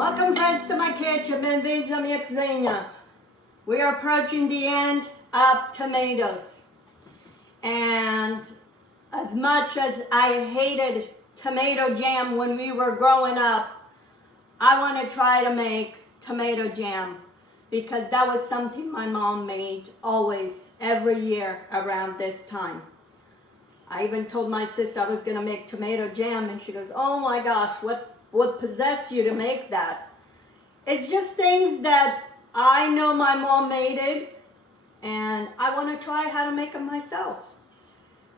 Welcome friends to my kitchen, bem-vindos à minha cozinha. We are approaching the end of tomatoes. And as much as I hated tomato jam when we were growing up, I want to try to make tomato jam because that was something my mom made always, every year around this time. I even told my sister I was going to make tomato jam and she goes, oh my gosh, what possessed you to make that? It's just things that I know my mom made it and I want to try how to make them myself.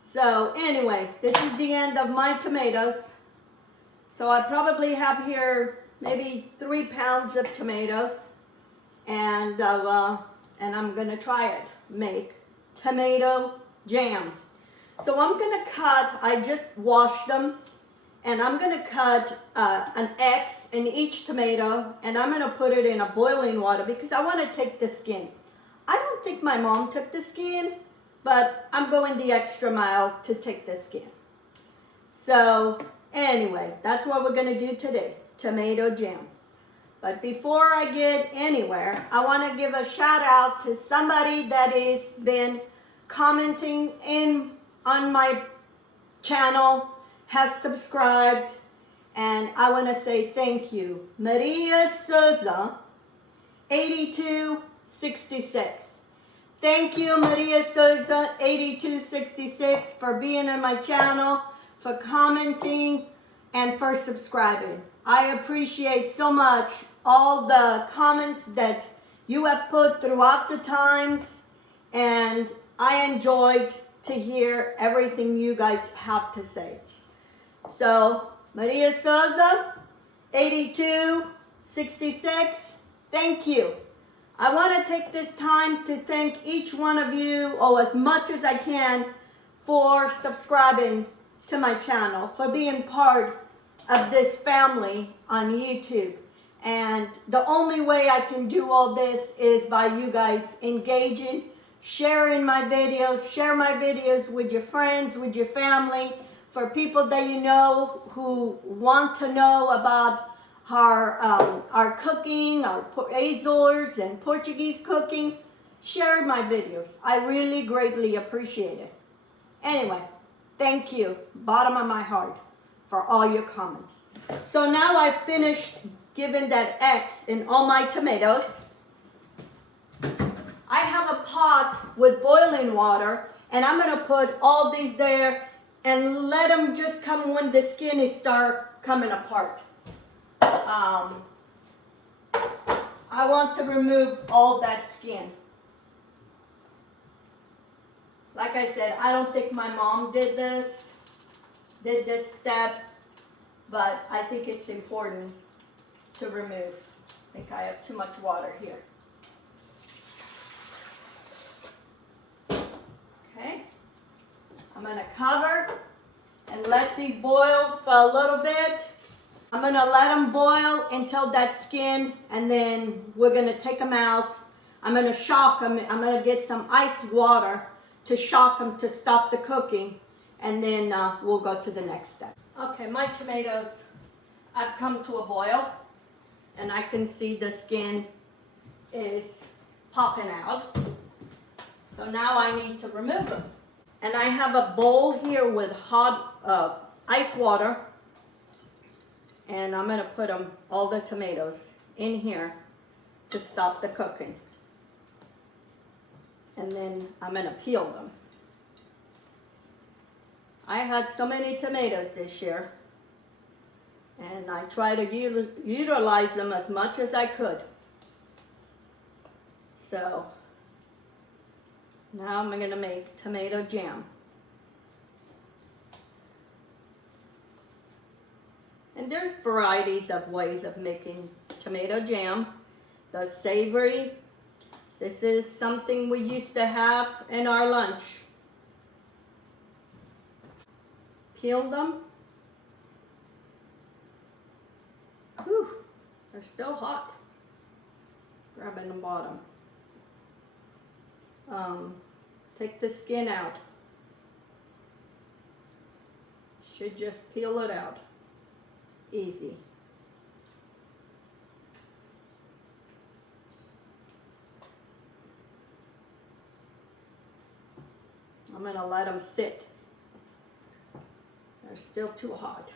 So anyway, this is the end of my tomatoes. So I probably have here maybe 3 pounds of tomatoes and I'm going to try it, make tomato jam. So I'm going to cut, I just washed them, and I'm going to cut an X in each tomato, and I'm going to put it in a boiling water because I want to take the skin. I don't think my mom took the skin, but I'm going the extra mile to take the skin. So anyway, that's what we're going to do today, tomato jam. But before I get anywhere, I want to give a shout out to somebody that has been commenting on my channel, has subscribed, and I want to say thank you. Maria Souza, 8266. Thank you, Maria Souza, 8266, for being on my channel, for commenting, and for subscribing. I appreciate so much all the comments that you have put throughout the times, and I enjoyed to hear everything you guys have to say. So, Maria Souza, 8266, thank you. I want to take this time to thank each one of you, as much as I can, for subscribing to my channel, for being part of this family on YouTube. And the only way I can do all this is by you guys engaging, sharing my videos, share my videos with your friends, with your family, for people that you know who want to know about our cooking, our Azores and Portuguese cooking. Share my videos. I really greatly appreciate it. Anyway, thank you, bottom of my heart, for all your comments. So now I've finished giving that X in all my tomatoes. I have a pot with boiling water, and I'm going to put all these there and let them just come when the skin is start coming apart. I want to remove all that skin. Like I said, I don't think my mom did this step, but I think it's important to remove. I think I have too much water here. Okay, I'm going to cover and let these boil for a little bit. I'm going to let them boil until that skin, and then we're going to take them out. I'm going to shock them. I'm going to get some ice water to shock them to stop the cooking, and then we'll go to the next step. Okay, my tomatoes have come to a boil, and I can see the skin is popping out. So now I need to remove them. And I have a bowl here with hot ice water. And I'm going to put all the tomatoes in here to stop the cooking. And then I'm going to peel them. I had so many tomatoes this year. And I try to utilize them as much as I could. So now I'm going to make tomato jam. And there's varieties of ways of making tomato jam. The savory, this is something we used to have in our lunch. Peel them. Whew, they're still hot. Grabbing the bottom. Take the skin out. Should just peel it out. Easy. I'm gonna let them sit. They're still too hot.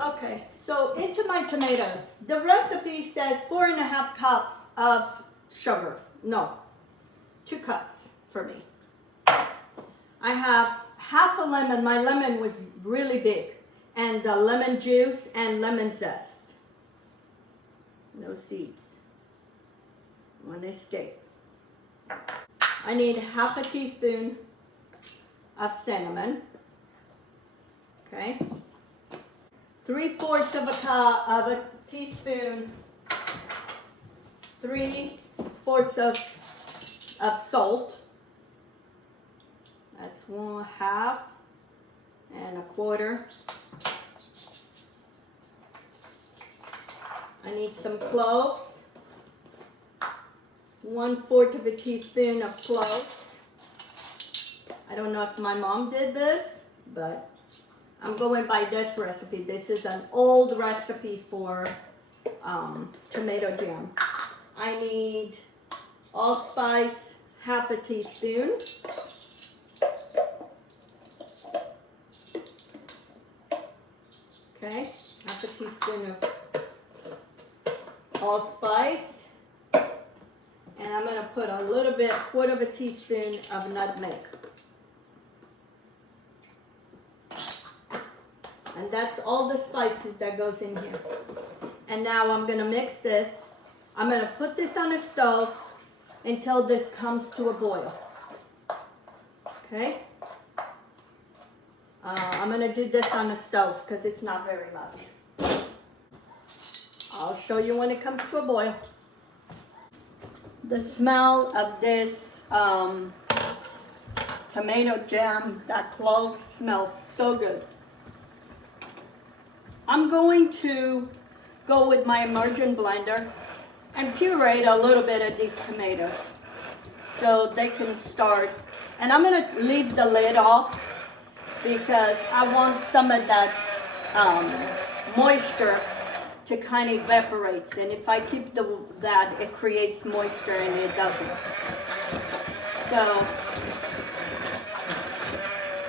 Okay, so into my tomatoes. The recipe says 4.5 cups of sugar. No, 2 cups for me. I have half a lemon. My lemon was really big. And lemon juice and lemon zest. No seeds. One escape. I need half a teaspoon of cinnamon. Okay. 3/4 of a teaspoon. 3/4 of salt. That's 1/2 and 1/4. I need some cloves. 1/4 of a teaspoon of cloves. I don't know if my mom did this, but I'm going by this recipe. This is an old recipe for tomato jam. I need allspice, half a teaspoon. Okay, half a teaspoon of allspice. And I'm gonna put a little bit, 1/4 of a teaspoon of nutmeg. And that's all the spices that goes in here. And now I'm gonna mix this. I'm gonna put this on a stove until this comes to a boil. Okay? I'm gonna do this on the stove because it's not very much. I'll show you when it comes to a boil. The smell of this tomato jam, that clove smells so good. I'm going to go with my immersion blender and puree a little bit of these tomatoes so they can start. And I'm going to leave the lid off because I want some of that moisture to kind of evaporate. And if I keep that, it creates moisture and it doesn't. So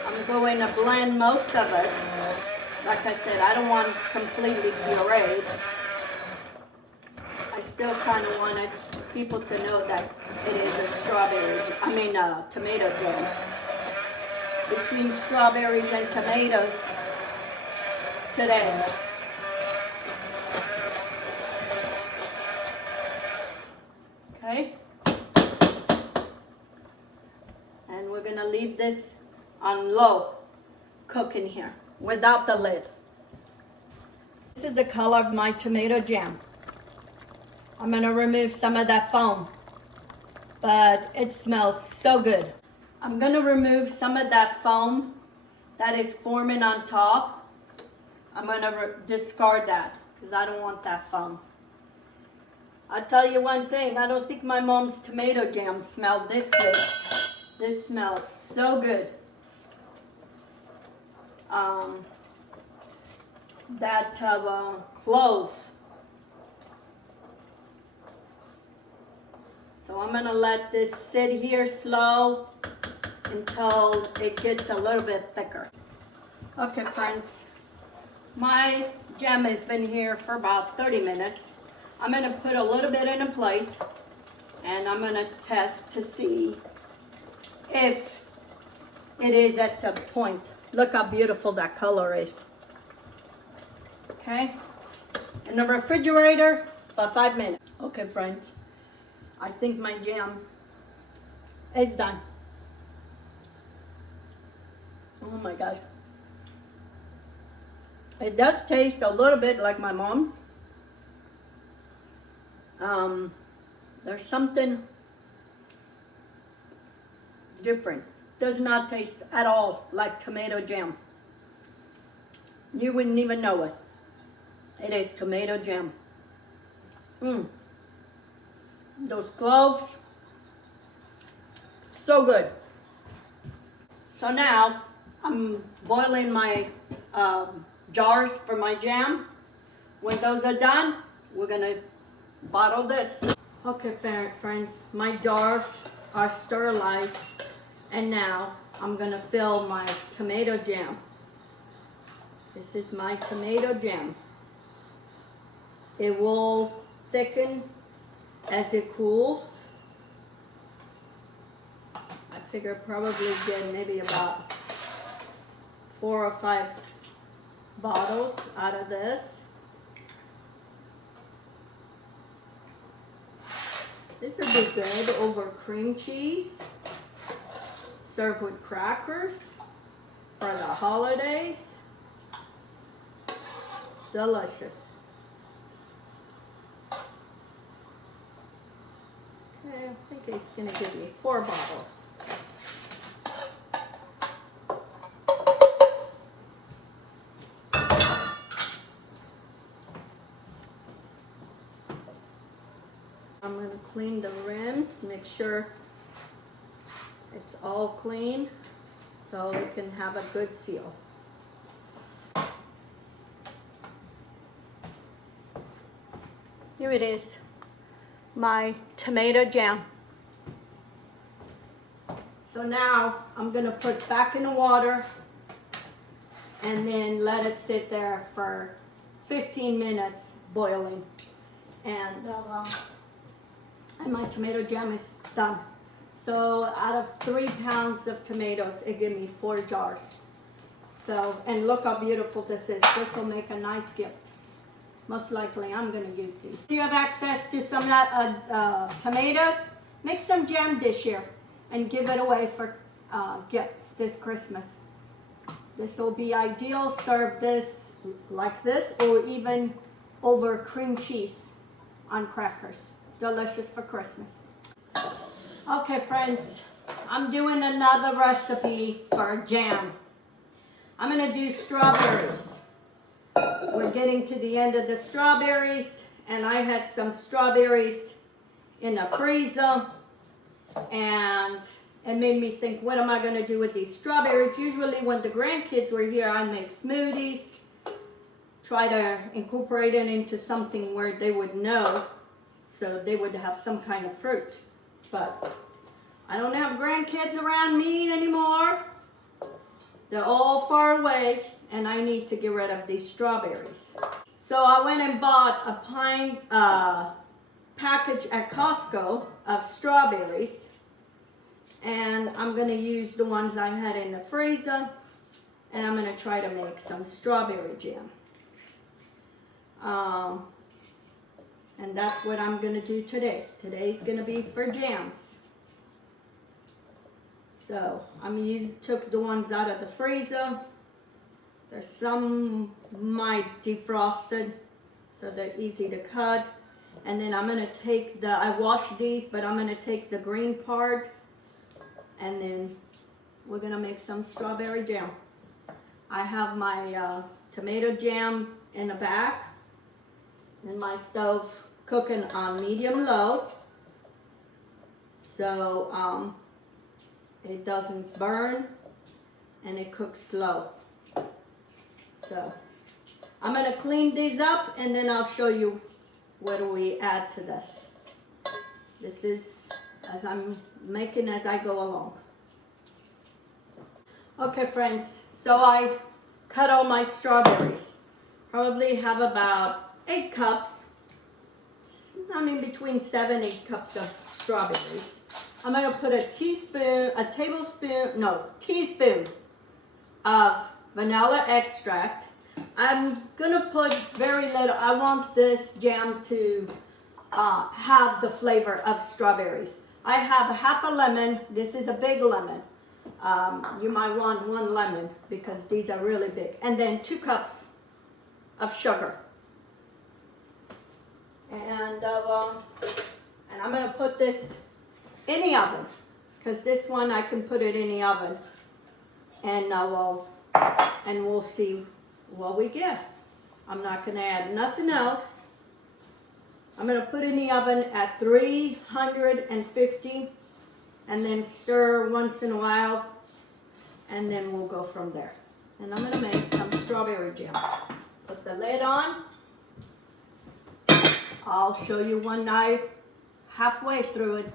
I'm going to blend most of it. Like I said, I don't want it completely pureed. I still kind of want people to know that it is a tomato jam. Between strawberries and tomatoes today. Okay. And we're gonna leave this on low, cooking here, without the lid. This is the color of my tomato jam. I'm gonna remove some of that foam, but it smells so good. I'm gonna remove some of that foam that is forming on top. I'm gonna discard that because I don't want that foam. I'll tell you one thing, I don't think my mom's tomato jam smelled this good. This smells so good. That clove. So I'm gonna let this sit here slow until it gets a little bit thicker. Okay friends, my jam has been here for about 30 minutes. I'm gonna put a little bit in a plate and I'm gonna test to see if it is at the point. Look how beautiful that color is. Okay, in the refrigerator for 5 minutes. Okay friends, I think my jam is done. Oh my gosh. It does taste a little bit like my mom's. There's something different. Does not taste at all like tomato jam. You wouldn't even know it. It is tomato jam. Those cloves, so good. So now I'm boiling my jars for my jam. When those are done, we're gonna bottle this. Okay friends, my jars are sterilized And now I'm gonna fill my tomato jam. This is my tomato jam. It will thicken as it cools. I figure probably get maybe about 4 or 5 bottles out of this. This would be good over cream cheese. Serve with crackers for the holidays. Delicious. Okay, I think it's gonna give me 4 bottles. I'm gonna clean the rims, make sure it's all clean so it can have a good seal. Here it is, my tomato jam. So now I'm gonna put back in the water and then let it sit there for 15 minutes boiling. And my tomato jam is done. So out of 3 pounds of tomatoes, it gave me 4 jars. So, and look how beautiful this is. This will make a nice gift. Most likely I'm gonna use these. If you have access to some tomatoes, make some jam this year and give it away for gifts this Christmas. This will be ideal. Serve this like this or even over cream cheese on crackers. Delicious for Christmas. Okay friends, I'm doing another recipe for jam. I'm gonna do strawberries. We're getting to the end of the strawberries, and I had some strawberries in the freezer, and it made me think, what am I gonna do with these strawberries? Usually when the grandkids were here, I make smoothies, try to incorporate it into something where they would know, so they would have some kind of fruit. But I don't have grandkids around me anymore. They're all far away, and I need to get rid of these strawberries. So I went and bought a pint package at Costco of strawberries, and I'm gonna use the ones I had in the freezer, and I'm gonna try to make some strawberry jam. And that's what I'm gonna do today. Today's gonna be for jams. So took the ones out of the freezer. There's some might defrosted, so they're easy to cut. And then I'm gonna take I washed these, but I'm gonna take the green part, and then we're gonna make some strawberry jam. I have my tomato jam in the back, in my stove, cooking on medium-low, so it doesn't burn and it cooks slow. So I'm gonna clean these up, and then I'll show you what do we add to this. This is as I'm making as I go along. Okay friends, so I cut all my strawberries. Probably have about 8 cups. I mean between 7 and 8 cups of strawberries. I'm gonna put a teaspoon of vanilla extract. I'm gonna put very little. I want this jam to have the flavor of strawberries. I have half a lemon. This is a big lemon. You might want 1 lemon because these are really big. And then 2 cups of sugar. And I'm gonna put this in the oven, because this one I can put it in the oven, and we'll see what we get. I'm not gonna add nothing else. I'm gonna put in the oven at 350 and then stir once in a while, and then we'll go from there. And I'm gonna make some strawberry jam. Put the lid on. I'll show you when I halfway through it.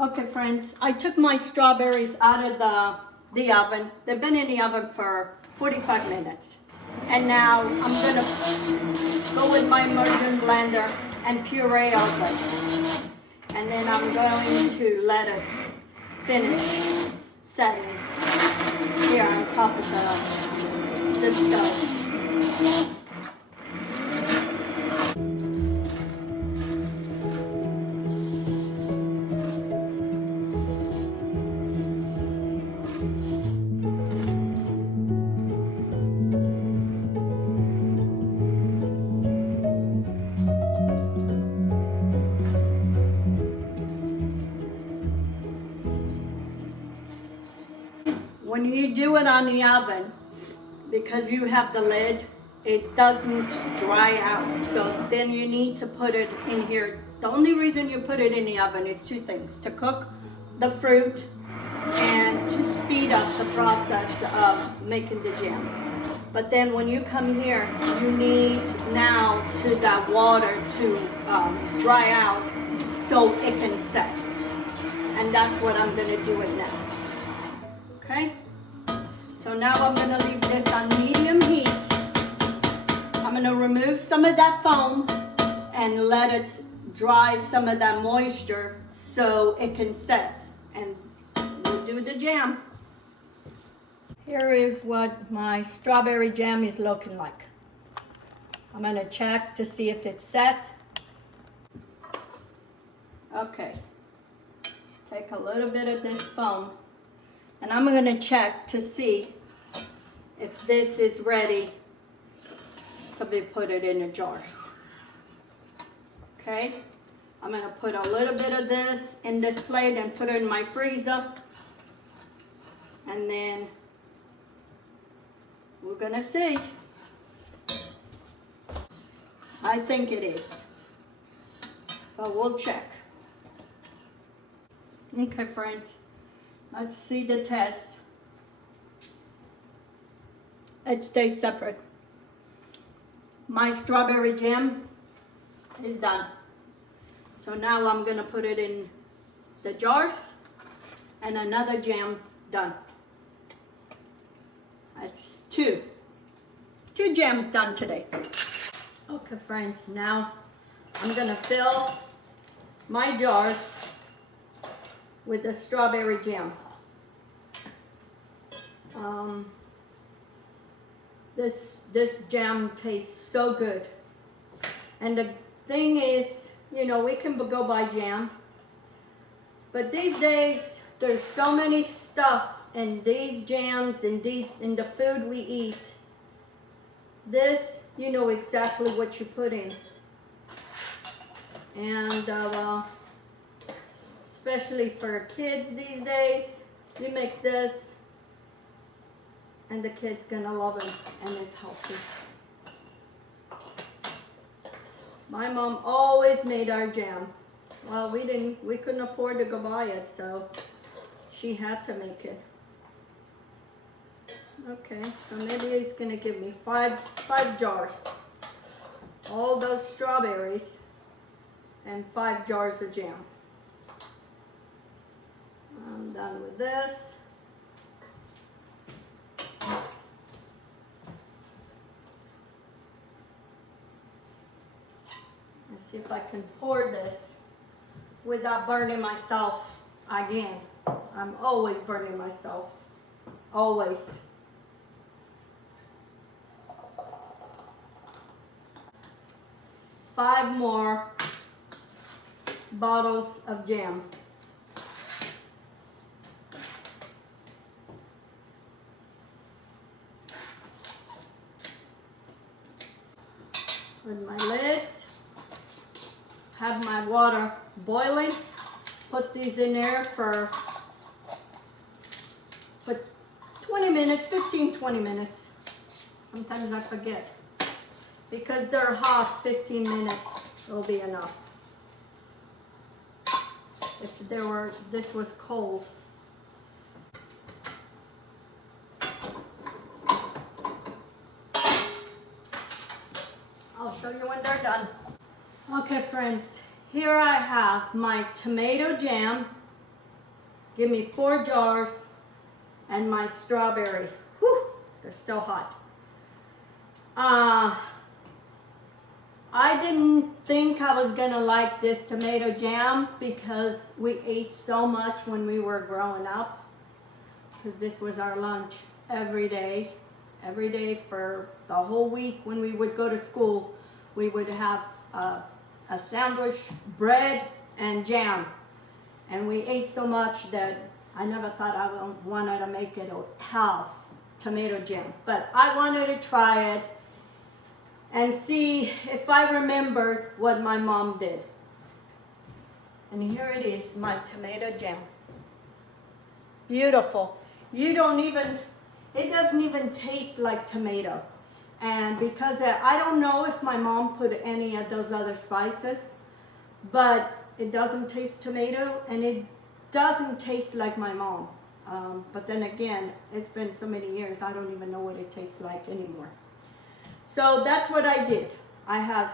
Okay, friends, I took my strawberries out of the oven. They've been in the oven for 45 minutes. And now I'm gonna go with my immersion blender and puree all this. And then I'm going to let it finish setting here on top of the stove. When you do it on the oven, because you have the lid, it doesn't dry out. So then you need to put it in here. The only reason you put it in the oven is two things: to cook the fruit and to speed up the process of making the jam. But then when you come here, you need now to that water to dry out so it can set. And that's what I'm gonna do it now. Okay, so now I'm going to leave this on medium heat. I'm going to remove some of that foam and let it dry some of that moisture so it can set, and we'll do the jam. Here is what my strawberry jam is looking like. I'm going to check to see if it's set. Okay, take a little bit of this foam. And I'm going to check to see if this is ready to be put it in the jars. Okay, I'm going to put a little bit of this in this plate and put it in my freezer. And then we're going to see. I think it is, but we'll check. Okay, friends. Let's see the test. It stays separate. My strawberry jam is done. So now I'm gonna put it in the jars, and another jam done. That's two jams done today. Okay, friends, now I'm gonna fill my jars with the strawberry jam. This jam tastes so good. And the thing is, you know, we can go buy jam, but these days there's so many stuff in these jams and in the food we eat. This, you know exactly what you put in. And especially for kids these days, you make this and the kids gonna love it, and it's healthy. My mom always made our jam. Well, we couldn't afford to go buy it, so she had to make it. Okay, so maybe he's gonna give me five jars. All those strawberries and 5 jars of jam. I'm done with this. Let's see if I can pour this without burning myself again. I'm always burning myself. Always. Five more bottles of jam. With my lids, have my water boiling, put these in there for 20 minutes, 15-20 minutes. Sometimes I forget. Because they're hot, 15 minutes will be enough. If this was cold. I'll show you when they're done. Okay, friends, here I have my tomato jam Give me 4 jars and my strawberry. Whew, they're still hot. I didn't think I was gonna like this tomato jam because we ate so much when we were growing up, because this was our lunch every day for the whole week. When we would go to school, we would have a sandwich, bread, and jam. And we ate so much that I never thought I wanted to make it a half tomato jam. But I wanted to try it and see if I remembered what my mom did. And here it is, my tomato jam. Beautiful. It doesn't even taste like tomato. And because I don't know if my mom put any of those other spices, but it doesn't taste tomato and it doesn't taste like my mom. But then again, it's been so many years, I don't even know what it tastes like anymore. So that's what I did. I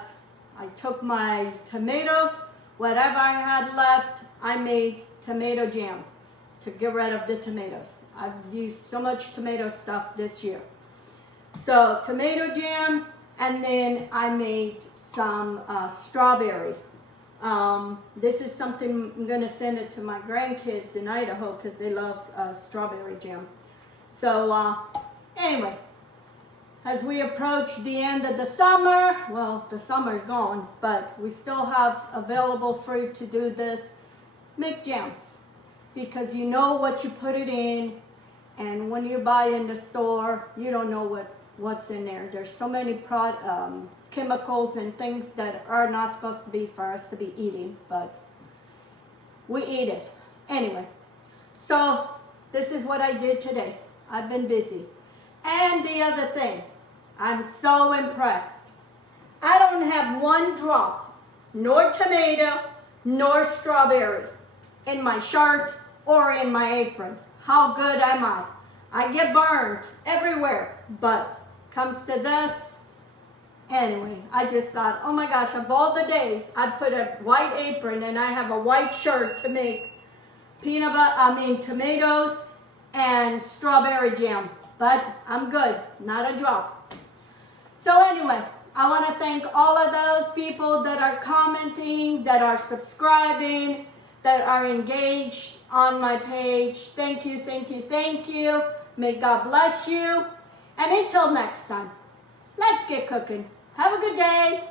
took my tomatoes, whatever I had left, I made tomato jam to get rid of the tomatoes. I've used so much tomato stuff this year. So tomato jam, and then I made some strawberry. This is something I'm gonna send it to my grandkids in Idaho because they loved strawberry jam. So anyway, as we approach the end of the summer, well, the summer's gone, but we still have available fruit to do this. Make jams, because you know what you put it in, and when you buy in the store, you don't know what's in there. There's so many chemicals and things that are not supposed to be for us to be eating, but we eat it. Anyway, so this is what I did today. I've been busy. And the other thing, I'm so impressed. I don't have one drop, nor tomato, nor strawberry in my shirt or in my apron. How good am I? I get burned everywhere, but comes to this. Anyway, I just thought, oh my gosh, of all the days, I put a white apron and I have a white shirt to make tomatoes and strawberry jam. But I'm good, not a drop. So anyway, I want to thank all of those people that are commenting, that are subscribing, that are engaged on my page. Thank you, thank you, thank you. May God bless you. And until next time, let's get cooking. Have a good day.